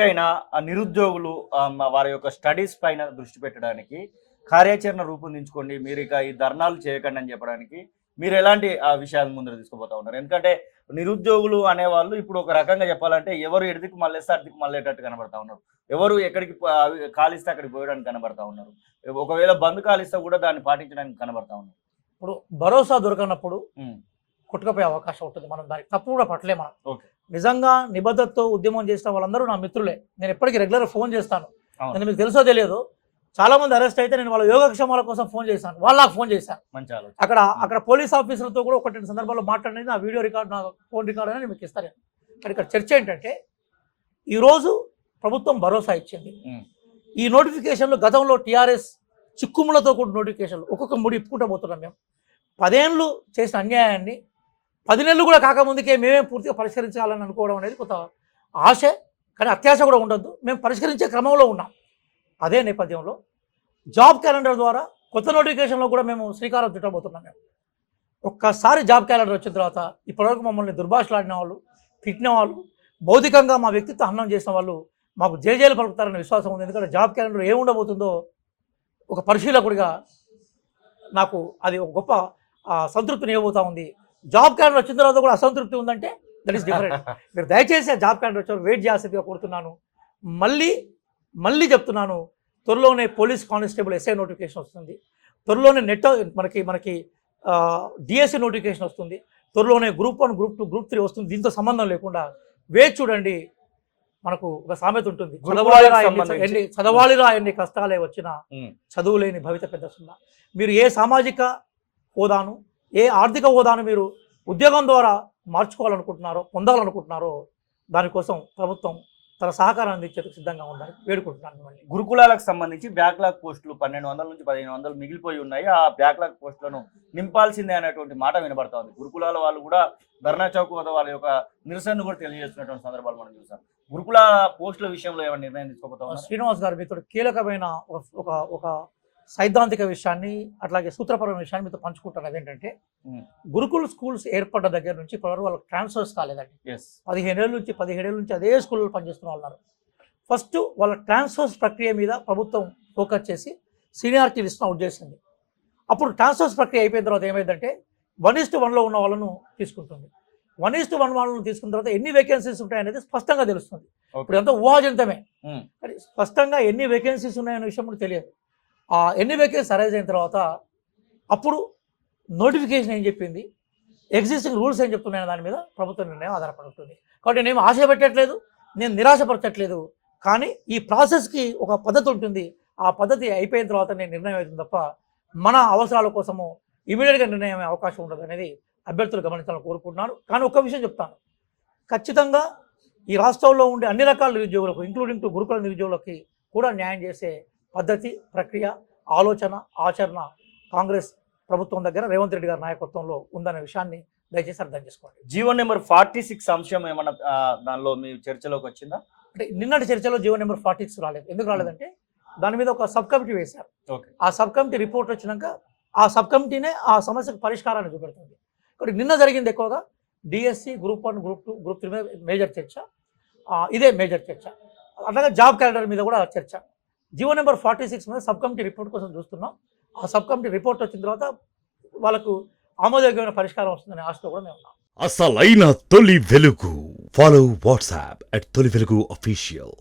ఇప్పటికైనా ఆ నిరుద్యోగులు వారి యొక్క స్టడీస్ పైన దృష్టి పెట్టడానికి కార్యాచరణ రూపొందించుకోండి. మీరు ఇక ఈ ధర్నాలు చేయకండి అని చెప్పడానికి మీరు ఎలాంటి విషయాలు ముందుకు తీసుకుపోతా ఉన్నారు? ఎందుకంటే నిరుద్యోగులు అనేవాళ్ళు ఇప్పుడు ఒక రకంగా చెప్పాలంటే ఎవరు ఎడిదికి మళ్ళేస్తే అడిదికి మళ్ళేటట్టు కనబడతా ఉన్నారు. ఎవరు ఎక్కడికి కాలిస్తే అక్కడికి పోయడానికి కనబడతా ఉన్నారు. ఒకవేళ బంద్ కాలిస్తే కూడా దాన్ని పాటించడానికి కనబడతా ఉన్నారు. ఇప్పుడు భరోసా దొరకనప్పుడు హ్మ్. కొట్టుకుపోయే అవకాశం ఉంటుంది. మనం దానికి తప్పు కూడా పట్టలే మనం. ఓకే. నిజంగా నిబద్ధతతో ఉద్యమం చేసిన వాళ్ళందరూ నా మిత్రులే. నేను ఎప్పటికీ రెగ్యులర్ ఫోన్ చేస్తాను. అవును. నేను మీకు తెలుసో తెలియదు, చాలా మంది అరెస్ట్ అయితే నేను వాళ్ళ యోగక్షేమాల కోసం ఫోన్ చేశాను. వాళ్ళు నాకు ఫోన్ చేశాను. మంచి ఆలోచన. అక్కడ పోలీస్ ఆఫీసర్లతో కూడా ఒకటి సందర్భాల్లో మాట్లాడినది నా వీడియో రికార్డ్, నా ఫోన్ రికార్డ్ అని మీకు ఇస్తాను. ఇక్కడ చర్చ ఏంటంటే ఈరోజు ప్రభుత్వం భరోసా ఇచ్చింది. ఈ నోటిఫికేషన్లు గతంలో టీఆర్ఎస్ చిక్కుములతో కూడిన నోటిఫికేషన్లు ఒక్కొక్క ముడి ఇప్పుకుంటూ పోతున్నాం. మేము 10 ఏళ్ళు చేసిన అన్యాయాన్ని 10 నెలలు కూడా కాకముందుకే మేమే పూర్తిగా పరిష్కరించాలని అనుకోవడం అనేది కొంత ఆశ, కానీ అత్యాశ కూడా ఉండొద్దు. మేము పరిష్కరించే క్రమంలో ఉన్నాం. అదే నేపథ్యంలో జాబ్ క్యాలెండర్ ద్వారా కొత్త నోటిఫికేషన్లో కూడా మేము శ్రీకారం చుట్టబోతున్నాం. మేము ఒక్కసారి జాబ్ క్యాలెండర్ వచ్చిన తర్వాత ఇప్పటివరకు మమ్మల్ని దుర్భాషలాడిన వాళ్ళు, తిట్టిన వాళ్ళు, భౌతికంగా మా వ్యక్తిత్వ హననం చేసిన వాళ్ళు మాకు జేజేలు పలుకుతారనే విశ్వాసం ఉంది. ఎందుకంటే జాబ్ క్యాలెండర్ ఏముండబోతుందో ఒక పరిశీలకుడిగా నాకు అది ఒక గొప్ప సంతృప్తిని ఇవ్వబోతా ఉంది. జాబ్ క్యాలెండర్ వచ్చిన తర్వాత కూడా అసంతృప్తి ఉందంటే దట్ ఈస్ డిఫరెంట్. మీరు దయచేసి ఆ జాబ్ క్యాలెండర్ వచ్చారు వెయిట్ చేయాల్సిందిగా కోరుతున్నాను. మళ్ళీ చెప్తున్నాను, త్వరలోనే పోలీస్ కానిస్టేబుల్ ఎస్ఐ నోటిఫికేషన్ వస్తుంది. త్వరలోనే మనకి డిఎస్సి నోటిఫికేషన్ వస్తుంది. త్వరలోనే గ్రూప్ 1, గ్రూప్ 2, గ్రూప్ 3 వస్తుంది. దీంతో సంబంధం లేకుండా వేచి చూడండి. మనకు ఒక సామెత ఉంటుంది, చదవాలిరా ఎన్ని కష్టాలే వచ్చినా చదువు లేని భవిత పెద్ద సున్నా. మీరు ఏ సామాజిక హోదాను, ఏ ఆర్థిక హోదాను మీరు ఉద్యోగం ద్వారా మార్చుకోవాలనుకుంటున్నారో, పొందాలనుకుంటున్నారో దానికోసం ప్రభుత్వం తన సహకారం అందించేందుకు సిద్ధంగా ఉందని వేడుకుంటున్నాను. గురుకులాలకు సంబంధించి బ్యాక్లాగ్ పోస్టులు 1200 నుంచి 1500 మిగిలిపోయి ఉన్నాయి. ఆ బ్యాక్లాగ్ పోస్టులను నింపాల్సిందే అనేటువంటి మాట వినబడతా ఉంది. గురుకులాల వాళ్ళు కూడా ధర్నా చౌక్ వద్ద వాళ్ళ యొక్క నిరసనను కూడా తెలియజేస్తున్నటువంటి సందర్భాలు మనం చూసాం. గురుకుల పోస్టుల విషయంలో ఏమైనా నిర్ణయం తీసుకోబోతాం? శ్రీనివాస్ గారు మీతో కీలకమైన ఒక సైద్ధాంతిక విషయాన్ని, అట్లాగే సూత్రపరమైన విషయాన్ని మీతో పంచుకుంటాను. అదేంటంటే గురుకుల స్కూల్స్ ఏర్పడ్డ దగ్గర నుంచి ఇప్పటివరకు వాళ్ళకి ట్రాన్స్ఫర్స్ కాలేదండి. 15 ఏళ్ళ నుంచి 17 ఏళ్ళ నుంచి అదే స్కూల్లో పనిచేస్తున్న వాళ్ళు. ఫస్ట్ వాళ్ళ ట్రాన్స్ఫర్స్ ప్రక్రియ మీద ప్రభుత్వం ఫోకస్ చేసి సీనియారిటీ లిస్ట్ను అవుట్ చేసింది. అప్పుడు ట్రాన్స్ఫర్స్ ప్రక్రియ అయిపోయిన తర్వాత ఏమైందంటే 1:1లో ఉన్న వాళ్ళను తీసుకుంటుంది. 1:1 వాళ్ళను తీసుకున్న తర్వాత ఎన్ని వేకెన్సీస్ ఉంటాయనేది స్పష్టంగా తెలుస్తుంది. ఇప్పుడు అంతా ఊహాజనితమే, కానీ స్పష్టంగా ఎన్ని వేకెన్సీస్ ఉన్నాయనే విషయం కూడా తెలియదు. ఎన్ని వేకెన్సీస్ అరైజ్ అయిన తర్వాత అప్పుడు నోటిఫికేషన్ ఏం చెప్పింది, ఎగ్జిస్టింగ్ రూల్స్ ఏం చెప్తున్నాయని దాని మీద ప్రభుత్వ నిర్ణయం ఆధారపడి ఉంటుంది. కాబట్టి నేను ఆశ పెట్టట్లేదు, నేను నిరాశపరచట్లేదు. కానీ ఈ ప్రాసెస్కి ఒక పద్ధతి ఉంటుంది. ఆ పద్ధతి అయిపోయిన తర్వాత నేను నిర్ణయం అవుతుంది తప్ప మన అవసరాల కోసము ఇమీడియట్గా నిర్ణయం అయ్యే అవకాశం ఉండదు అనేది అభ్యర్థులు గమనించాలని కోరుకుంటున్నాను. కానీ ఒక్క విషయం చెప్తాను, ఖచ్చితంగా ఈ రాష్ట్రంలో ఉండే అన్ని రకాల నిరుద్యోగులకు, ఇంక్లూడింగ్ టు గురుకుల నిరుద్యోగులకి కూడా న్యాయం చేసే పద్ధతి, ప్రక్రియ, ఆలోచన, ఆచరణ కాంగ్రెస్ ప్రభుత్వం దగ్గర రేవంత్ రెడ్డి గారి నాయకత్వంలో ఉందనే విషయాన్ని దయచేసి అర్థం చేసుకోండి. జీవో నెంబర్ 46 అంశం ఏమన్నా దానిలో మీ చర్చలోకి వచ్చిందా? అంటే నిన్నటి చర్చలో జీవో నెంబర్ 46 రాలేదు. ఎందుకు రాలేదంటే దాని మీద ఒక సబ్ కమిటీ వేశారు. ఆ సబ్ కమిటీ రిపోర్ట్ వచ్చినాక ఆ సబ్ కమిటీనే ఆ సమస్యకు పరిష్కారాన్ని చూపెడుతుంది. కాబట్టి నిన్న జరిగింది ఎక్కువగా డిఎస్సి, గ్రూప్ 1, గ్రూప్ 2, గ్రూప్ 3 మీద మేజర్ చర్చ. ఇదే మేజర్ చర్చ. అట్లాగే జాబ్ క్యాలెండర్ మీద కూడా చర్చ. జీవో నెంబర్ 46 మీద సబ్ కమిటీ రిపోర్ట్ కోసం చూస్తున్నాం. ఆ సబ్ కమిటీ రిపోర్ట్ వచ్చిన తర్వాత వాళ్ళకు ఆమోదయోగ్యమైన పరిష్కారం వస్తుందనే ఆశతో కూడా మేము ఉన్నాం. అసలైన తొలి వెలుగు. ఫాలో వాట్సాప్ @తొలి వెలుగు official.